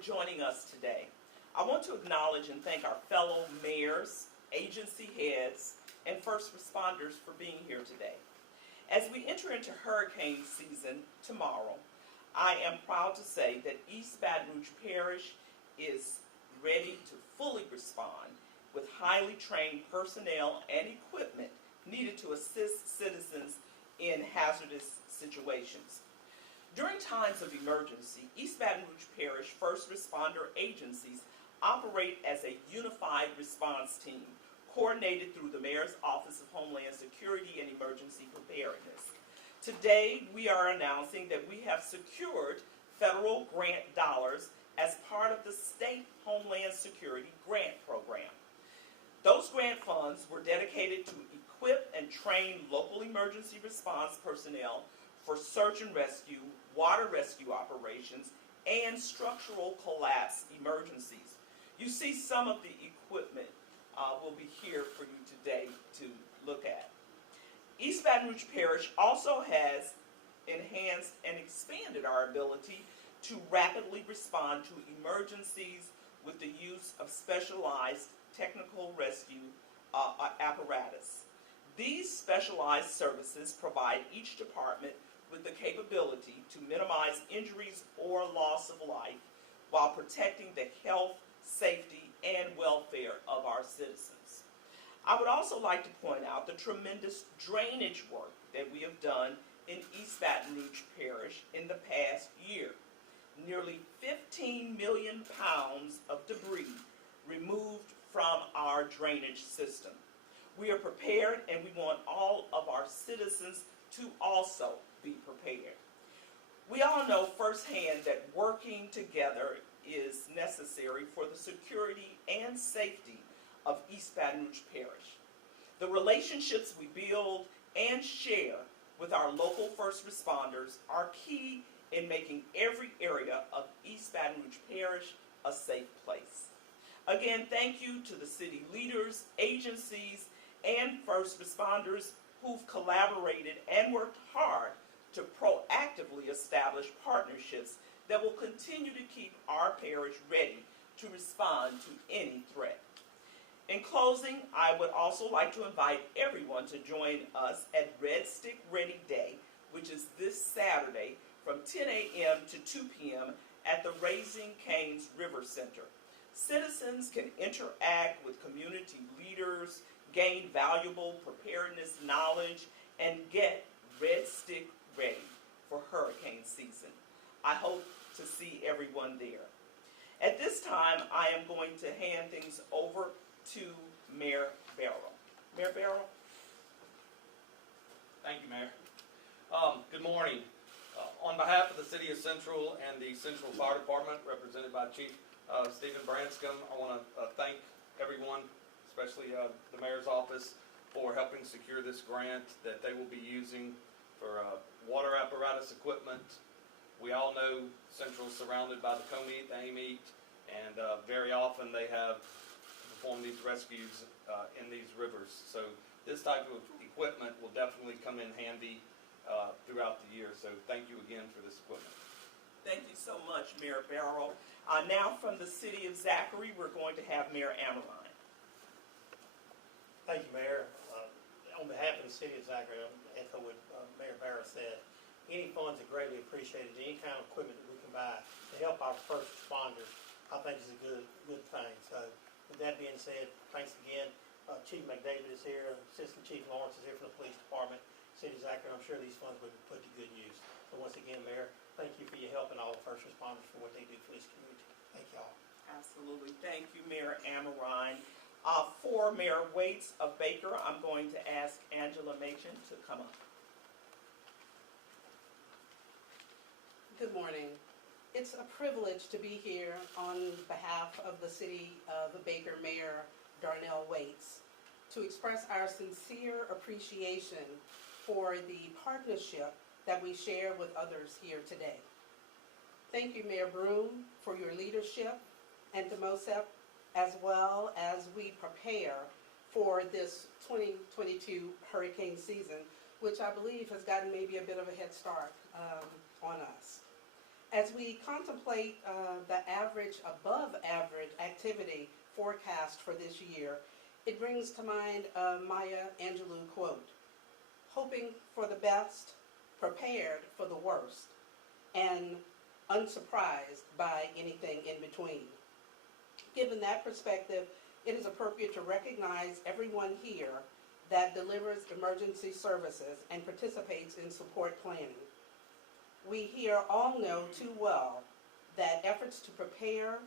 joining us today. I want to acknowledge and thank our fellow mayors, agency heads, and first responders for being here today. As we enter into hurricane season tomorrow, I am proud to say that East Baton Rouge Parish is ready to fully respond with highly trained personnel and equipment needed to assist citizens in hazardous situations. During times of emergency, East Baton Rouge Parish first responder agencies operate as a unified response team, coordinated through the Mayor's Office of Homeland Security and Emergency Preparedness. Today, we are announcing that we have secured federal grant dollars as part of the State Homeland Security Grant Program. Those grant funds were dedicated to equip and train local emergency response personnel for search and rescue, water rescue operations, and structural collapse emergencies. You see some of the equipment will be here for you today to look at. East Baton Rouge Parish also has enhanced and expanded our ability to rapidly respond to emergencies with the use of specialized technical rescue apparatus. These specialized services provide each department with the capability to minimize injuries or loss of life while protecting the health, safety, and welfare of our citizens. I would also like to point out the tremendous drainage work that we have done in East Baton Rouge Parish in the past year. Nearly 15 million pounds of debris removed from our drainage system. We are prepared, and we want all of our citizens to also be prepared. We all know firsthand that working together is necessary for the security and safety of East Baton Rouge Parish. The relationships we build and share with our local first responders are key in making every area of East Baton Rouge Parish a safe place. Again, thank you to the city leaders, agencies, and first responders who've collaborated and worked hard to proactively establish partnerships that will continue to keep our parish ready to respond to any threat. In closing, I would also like to invite everyone to join us at Red Stick Ready Day, which is this Saturday from 10 a.m. to 2 p.m. at the Raising Cane's River Center. Citizens can interact with community leaders, gain valuable preparedness knowledge, and get Red Stick ready for hurricane season. I hope to see everyone there. At this time, I am going to hand things over to Mayor Barrow. Mayor Barrow? Thank you, Mayor. Good morning. On behalf of the City of Central and the Central Fire Department, represented by Chief Stephen Branscombe, I want to thank everyone, especially the Mayor's Office, for helping secure this grant that they will be using for water apparatus equipment. We all know Central's surrounded by the Co-Meet, the A-Meet, and very often they have performed these rescues in these rivers. So this type of equipment will definitely come in handy throughout the year. So thank you again for this equipment. Thank you so much, Mayor Barrow. Now from the City of Zachary, we're going to have Mayor Ammerline. Thank you, Mayor. On behalf of the City of Zachary, I echo what Mayor Barrow said. Any funds are greatly appreciated. Any kind of equipment that we can buy to help our first responders, I think is a good thing. So with that being said, thanks again. Chief McDavid is here. Assistant Chief Lawrence is here from the Police Department. City of Zachary, I'm sure these funds will be put to good use. So once again, Mayor, thank you for your help and all the first responders for what they do for this community. Thank y'all. Absolutely. Thank you, Mayor Ammerline. For Mayor Waits of Baker, I'm going to ask Angela Machen to come up. Good morning. It's a privilege to be here on behalf of the City of Baker Mayor Darnell Waits to express our sincere appreciation for the partnership that we share with others here today. Thank you, Mayor Broome, for your leadership and to MOSEP, as well as we prepare for this 2022 hurricane season, which I believe has gotten maybe a bit of a head start on us. As we contemplate the average, above average activity forecast for this year, it brings to mind a Maya Angelou quote, hoping for the best, prepared for the worst, and unsurprised by anything in between. Given that perspective, it is appropriate to recognize everyone here that delivers emergency services and participates in support planning. We here all know too well that efforts to prepare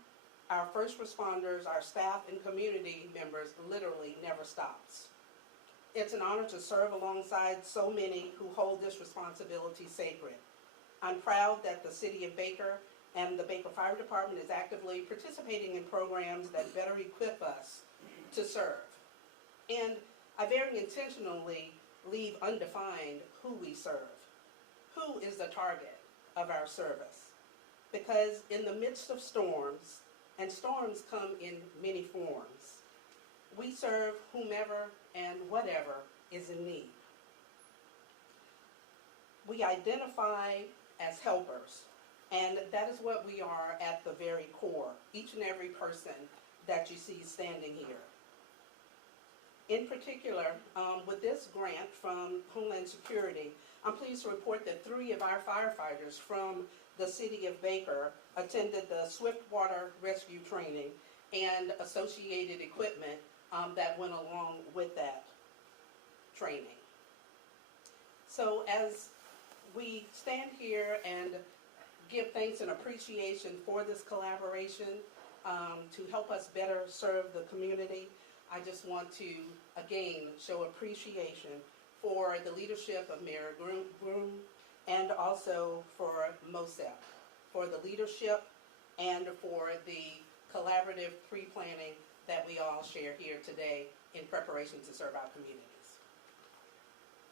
our first responders, our staff, and community members literally never stops. It's an honor to serve alongside so many who hold this responsibility sacred. I'm proud that the City of Baker and the Baker Fire Department is actively participating in programs that better equip us to serve. And I very intentionally leave undefined who we serve. Who is the target of our service? Because in the midst of storms, and storms come in many forms, we serve whomever and whatever is in need. We identify as helpers, and that is what we are at the very core, each and every person that you see standing here. In particular, with this grant from Homeland Security, I'm pleased to report that 3 of our firefighters from the City of Baker attended the Swiftwater Rescue Training and associated equipment that went along with that training. So as we stand here and give thanks and appreciation for this collaboration to help us better serve the community, I just want to again show appreciation for the leadership of Mayor Broome and also for MOSEP, for the leadership and for the collaborative pre-planning that we all share here today in preparation to serve our communities.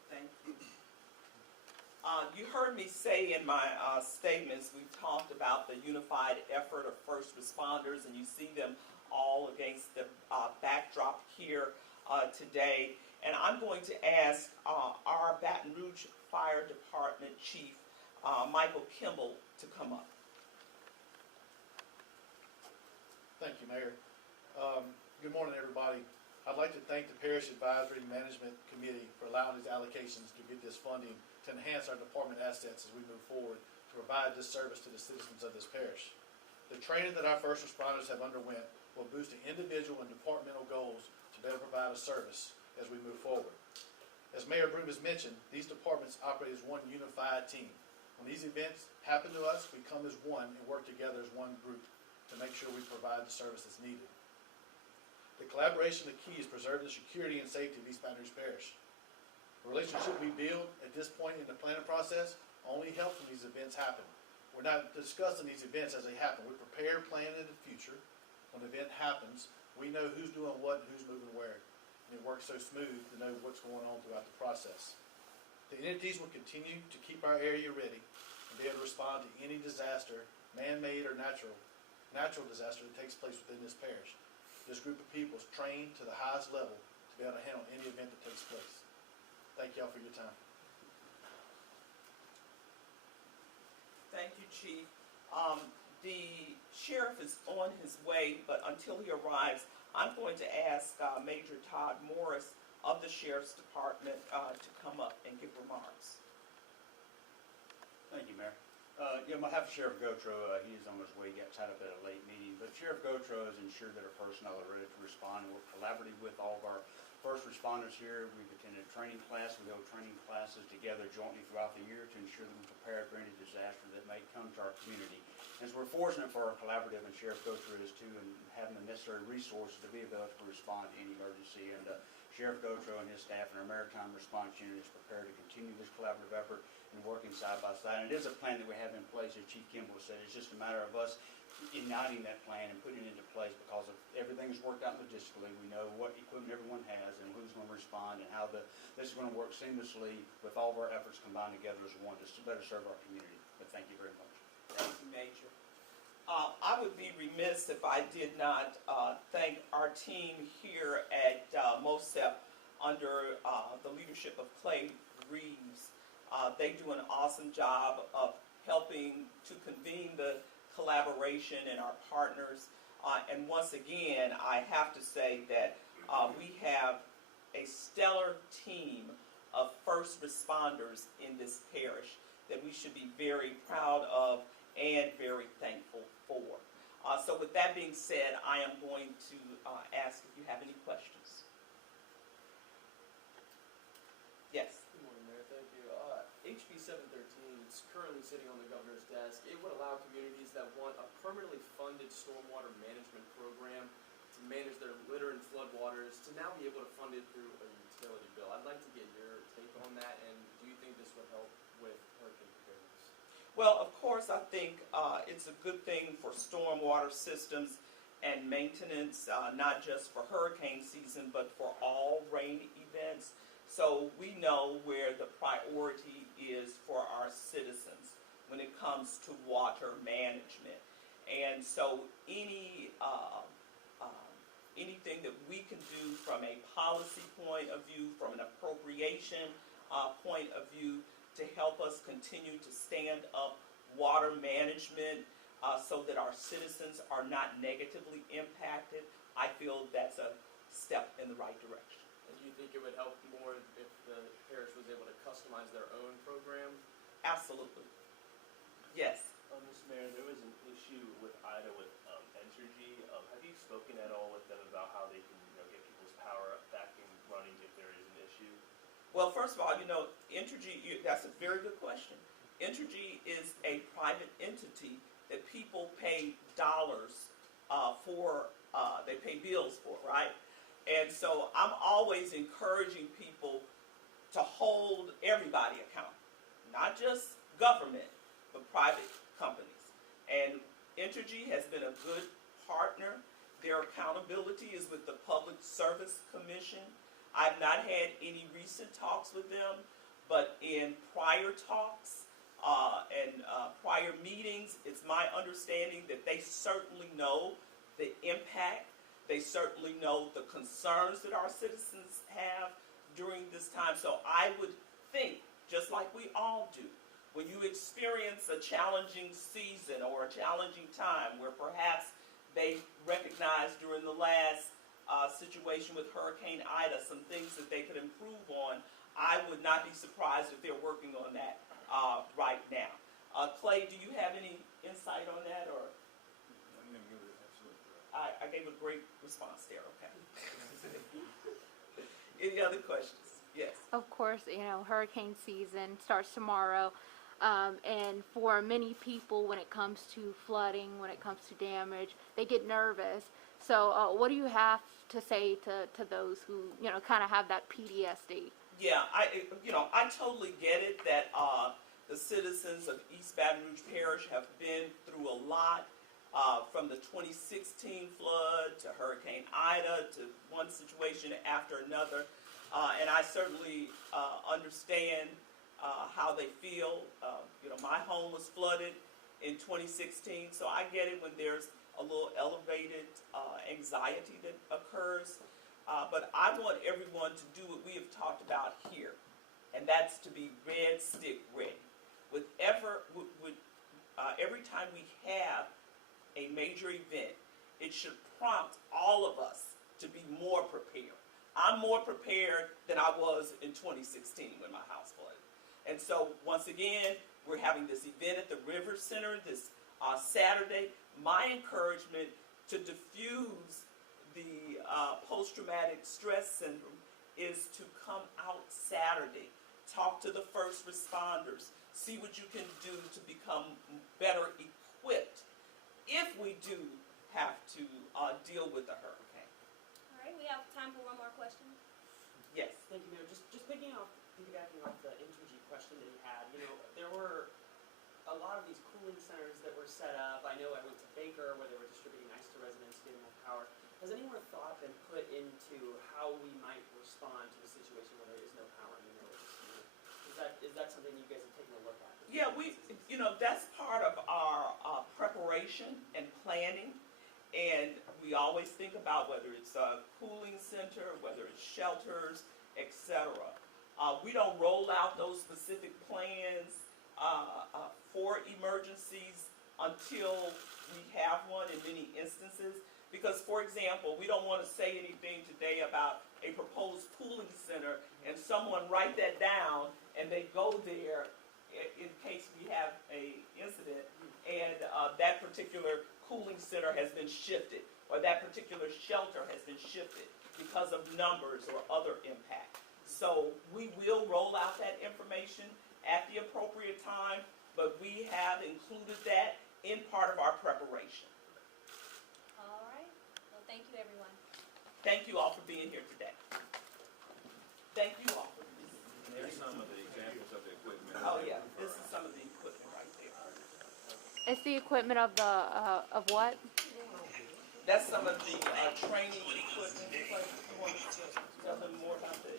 Thank you. You heard me say in my statements, we've talked about the unified effort of first responders, and you see them all against the backdrop here today. And I'm going to ask our Baton Rouge Fire Department Chief, Michael Kimball, to come up. Thank you, Mayor. Good morning, everybody. I'd like to thank the Parish Advisory Management Committee for allowing these allocations to get this funding to enhance our department assets as we move forward to provide this service to the citizens of this parish. The training that our first responders have underwent will boost the individual and departmental goals to better provide a service as we move forward. As Mayor Broome has mentioned, these departments operate as one unified team. When these events happen to us, we come as one and work together as one group to make sure we provide the service that's needed. The collaboration of the key is preserving the security and safety of East Baton Rouge Parish. The relationship we build at this point in the planning process only helps when these events happen. We're not discussing these events as they happen. We prepare, plan in the future. When the event happens, we know who's doing what and who's moving where. And it works so smooth to know what's going on throughout the process. The entities will continue to keep our area ready and be able to respond to any disaster, man-made or natural disaster that takes place within this parish. This group of people is trained to the highest level to be able to handle any event that takes place. Thank y'all for your time. Thank you, Chief. The sheriff is on his way, but until he arrives, I'm going to ask Major Todd Morris of the Sheriff's Department to come up and give remarks. Thank you, Mayor. On behalf of Sheriff Gotro, he is on his way. He got tied up at a late meeting. But Sheriff Gotro has ensured that our personnel are ready to respond and work collaboratively with all of our first responders here. We've attended a training class. We hold training classes together jointly throughout the year to ensure that we're prepared for any disaster that may come to our community. And so we're fortunate for our collaborative, and Sheriff Gotro is too, and having the necessary resources to be able to respond to any emergency. And Sheriff Gotro and his staff and our Maritime Response Unit is prepared to continue this collaborative effort and working side by side. And it is a plan that we have in place, as Chief Kimball said. It's just a matter of us uniting that plan and putting it into place because of everything's worked out logistically. We know what equipment everyone has and who's going to respond and how this is going to work seamlessly with all of our efforts combined together as one just to better serve our community. But thank you very much. Thank you, Major. I would be remiss if I did not thank our team here at MOSEP under the leadership of Clay Reeves. They do an awesome job of helping to convene the collaboration and our partners. And once again, I have to say that we have a stellar team of first responders in this parish that we should be very proud of and very thankful for. So with that being said, I am going to ask if you have any questions. Yes. Good morning, Mayor. Thank you. HB 713 is currently sitting on the governor's desk. It would allow communities that want a permanently funded stormwater management program to manage their litter and flood waters to now be able to fund it through a utility bill. I'd like to get your take on that, and do you think this would help with hurricane preparedness? Well, of course, I think it's a good thing for stormwater systems and maintenance, not just for hurricane season, but for all rain events. So we know where the priority is for our citizens when it comes to water management. And so anything that we can do from a policy point of view, from an appropriation point of view, to help us continue to stand up water management so that our citizens are not negatively impacted, I feel that's a step in the right direction. And do you think it would help more if the parish was able to customize their own program? Absolutely. Yes. Mr. Mayor, there was an issue with Ida with Entergy. Have you spoken at all with them about how they can get people's power back and running if there is an issue? Well, first of all, Entergy, that's a very good question. Entergy is a private entity that people pay dollars for, they pay bills for, right? And so I'm always encouraging people to hold everybody accountable, not just government, but private companies. And Entergy has been a good partner. Their accountability is with the Public Service Commission. I've not had any recent talks with them, but in prior talks and prior meetings, it's my understanding that they certainly know the impact. They certainly know the concerns that our citizens have during this time. So I would think, just like we all do, when you experience a challenging season or a challenging time where perhaps they recognized during the last situation with Hurricane Ida some things that they could improve on, I would not be surprised if they're working on that right now. Clay, do you have any insight on that? Or I gave a great response there, okay. Any other questions? Yes. Of course, hurricane season starts tomorrow. And for many people, when it comes to flooding, when it comes to damage, they get nervous. So what do you have to say to those who, kind of have that PTSD? Yeah, I totally get it that the citizens of East Baton Rouge Parish have been through a lot, from the 2016 flood to Hurricane Ida to one situation after another. And I certainly understand how they feel. My home was flooded in 2016, so I get it when there's a little elevated anxiety that occurs. But I want everyone to do what we have talked about here, and that's to be red stick ready. Every time we have a major event, it should prompt all of us to be more prepared. I'm more prepared than I was in 2016 when my house flooded. And so, once again, we're having this event at the River Center this Saturday. My encouragement to diffuse the post-traumatic stress syndrome is to come out Saturday, talk to the first responders, see what you can do to become better equipped if we do have to deal with a hurricane. All right, we have time for one more question. Yes. Thank you, Mayor. Just piggybacking off the Entergy question that you had, there were a lot of these cooling centers that were set up. I know I went to Baker where they were distributing ice to residents who didn't have power. Has any more thought been put into how we might respond to a situation where there is no power in the middle of the city? Is that something you guys have taken a look at? Yeah, that's part of our preparation and planning. And we always think about whether it's a cooling center, whether it's shelters, etc. We don't roll out those specific plans for for emergencies until we have one in many instances. Because, for example, we don't want to say anything today about a proposed cooling center and someone write that down and they go there in case we have a incident and that particular cooling center has been shifted or that particular shelter has been shifted because of numbers or other impact. So we will roll out that information at the appropriate time, but we have included that in part of our preparation. All right. Well, thank you, everyone. Thank you all for being here today. Thank you all for being here. Here's some of the examples of the equipment. Oh yeah, this is some of the equipment right there. It's the equipment of the, of what? That's some of the training equipment. You want to tell them more about the